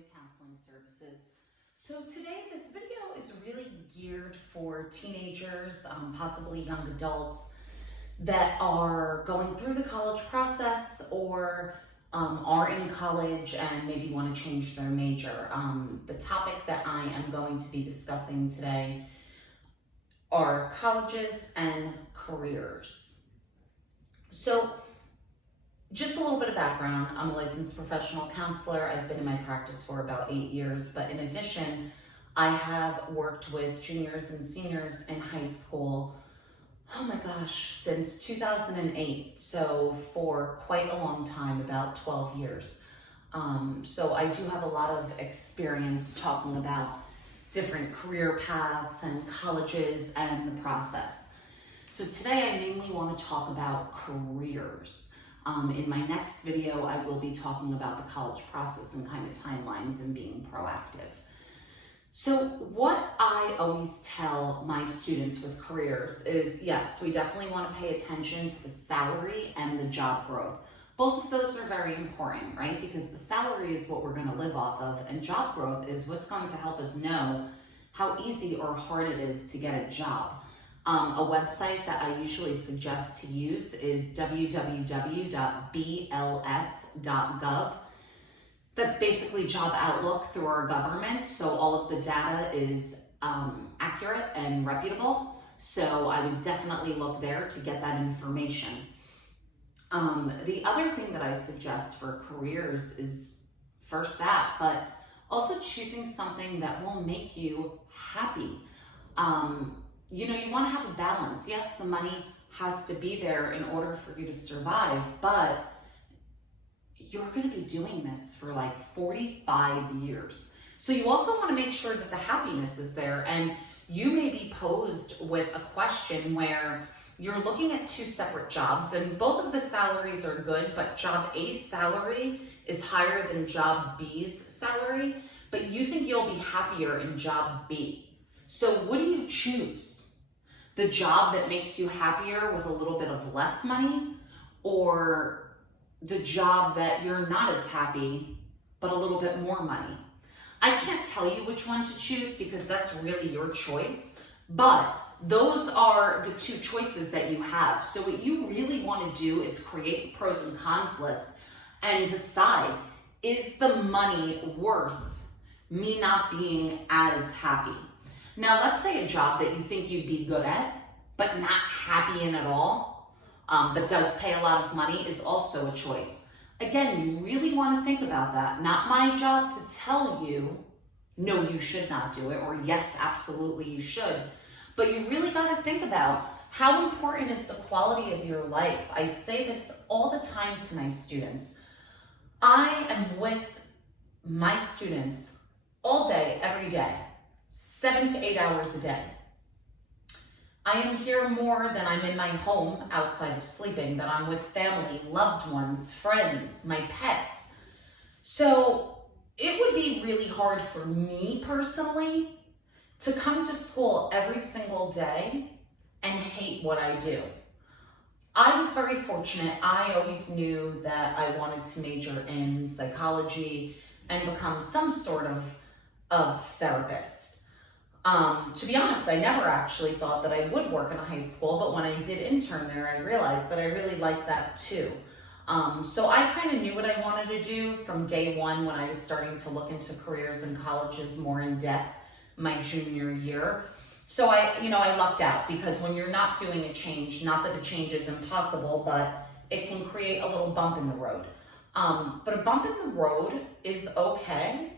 Anew Counseling Services. So today this video is really geared for teenagers, possibly young adults that are going through the college process or are in college and maybe want to change their major. The topic that I am going to be discussing today are colleges and careers. So just a little bit of background. I'm a licensed professional counselor. I've been in my practice for about 8 years, but in addition, I have worked with juniors and seniors in high school, oh my gosh, since 2008. So for quite a long time, about 12 years. So I do have a lot of experience talking about different career paths and colleges and the process. So today I mainly want to talk about careers. In my next video, I will be talking about the college process and kind of timelines and being proactive. So what I always tell my students with careers is, yes, we definitely want to pay attention to the salary and the job growth. Both of those are very important, right? Because the salary is what we're going to live off of, and job growth is what's going to help us know how easy or hard it is to get a job. A website that I usually suggest to use is www.bls.gov. That's basically job outlook through our government. So all of the data is accurate and reputable. So I would definitely look there to get that information. The other thing that I suggest for careers is first that, but also choosing something that will make you happy. You know, you want to have a balance. Yes, the money has to be there in order for you to survive, but you're going to be doing this for like 45 years. So you also want to make sure that the happiness is there, and you may be posed with a question where you're looking at two separate jobs and both of the salaries are good, but job A's salary is higher than job B's salary, but you think you'll be happier in job B. So what do you choose? The job that makes you happier with a little bit of less money, or the job that you're not as happy, but a little bit more money? I can't tell you which one to choose because that's really your choice, but those are the two choices that you have. So what you really want to do is create a pros and cons list and decide, is the money worth me not being as happy? Now, let's say a job that you think you'd be good at, but not happy in at all, but does pay a lot of money, is also a choice. Again, you really want to think about that. Not my job to tell you, no, you should not do it, or yes, absolutely you should. But you really got to think about how important is the quality of your life. I say this all the time to my students. I am with my students all day, every day. 7 to 8 hours a day. I am here more than I'm in my home outside of sleeping, that I'm with family, loved ones, friends, my pets. So it would be really hard for me personally to come to school every single day and hate what I do. I was very fortunate. I always knew that I wanted to major in psychology and become some sort of therapist. To be honest, I never actually thought that I would work in a high school, but when I did intern there, I realized that I really liked that too. So I kind of knew what I wanted to do from day one when I was starting to look into careers and colleges more in depth my junior year. So I lucked out, because when you're not doing a change, not that a change is impossible, but it can create a little bump in the road. But a bump in the road is okay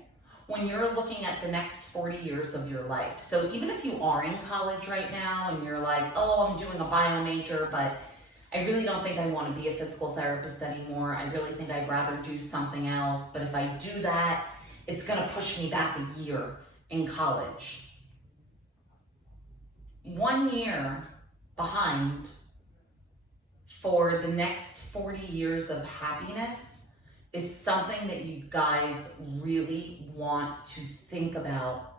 when you're looking at the next 40 years of your life. So even if you are in college right now and you're like, oh, I'm doing a bio major, but I really don't think I want to be a physical therapist anymore. I really think I'd rather do something else. But if I do that, it's going to push me back a year in college. 1 year behind for the next 40 years of happiness is something that you guys really want to think about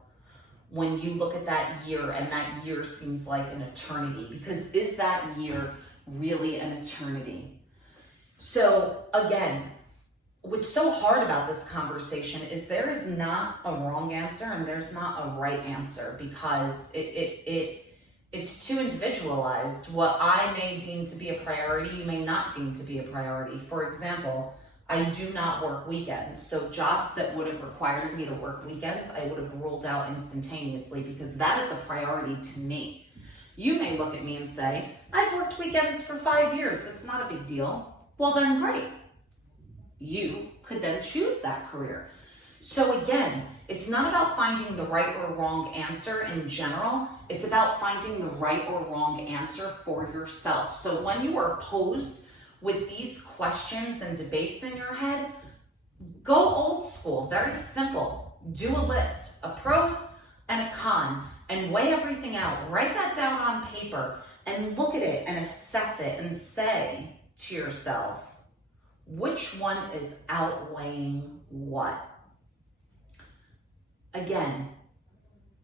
when you look at that year, and that year seems like an eternity, because is that year really an eternity? So again, what's so hard about this conversation is there is not a wrong answer and there's not a right answer, because it's too individualized. What I may deem to be a priority, you may not deem to be a priority. For example, I do not work weekends. So jobs that would have required me to work weekends, I would have ruled out instantaneously, because that is a priority to me. You may look at me and say, I've worked weekends for 5 years. It's not a big deal. Well, then great. You could then choose that career. So again, it's not about finding the right or wrong answer in general. It's about finding the right or wrong answer for yourself. So when you are posed with these questions and debates in your head, go old school, very simple. Do a list, a pros and a con, and weigh everything out. Write that down on paper and look at it and assess it and say to yourself, which one is outweighing what? Again,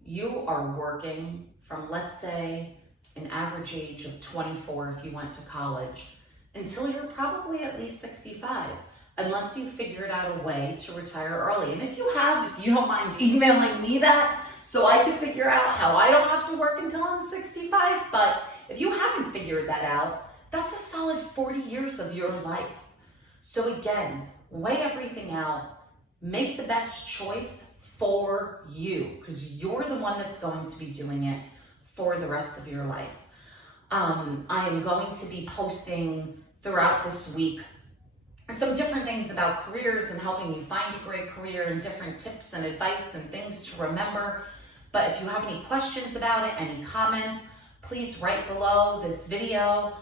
you are working from, let's say, an average age of 24 if you went to college, until you're probably at least 65, unless you figured out a way to retire early. And if you have, if you don't mind emailing me that, so I could figure out how I don't have to work until I'm 65. But if you haven't figured that out, that's a solid 40 years of your life. So again, weigh everything out, make the best choice for you, because you're the one that's going to be doing it for the rest of your life. I am going to be posting throughout this week some different things about careers and helping you find a great career, and different tips and advice and things to remember. But if you have any questions about it, any comments, please write below this video.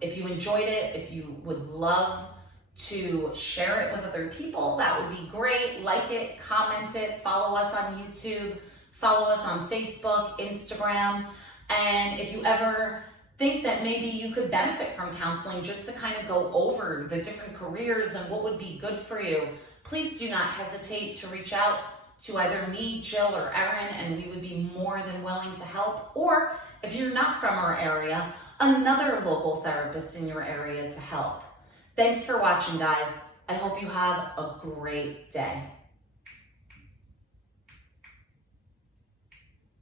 If you enjoyed it, if you would love to share it with other people, that would be great. Like it, comment it, follow us on YouTube, follow us on Facebook, Instagram. And if you ever think that maybe you could benefit from counseling, just to kind of go over the different careers and what would be good for you, please do not hesitate to reach out to either me, Jill, or Erin, and we would be more than willing to help. Or if you're not from our area, another local therapist in your area to help. Thanks for watching, guys. I hope you have a great day.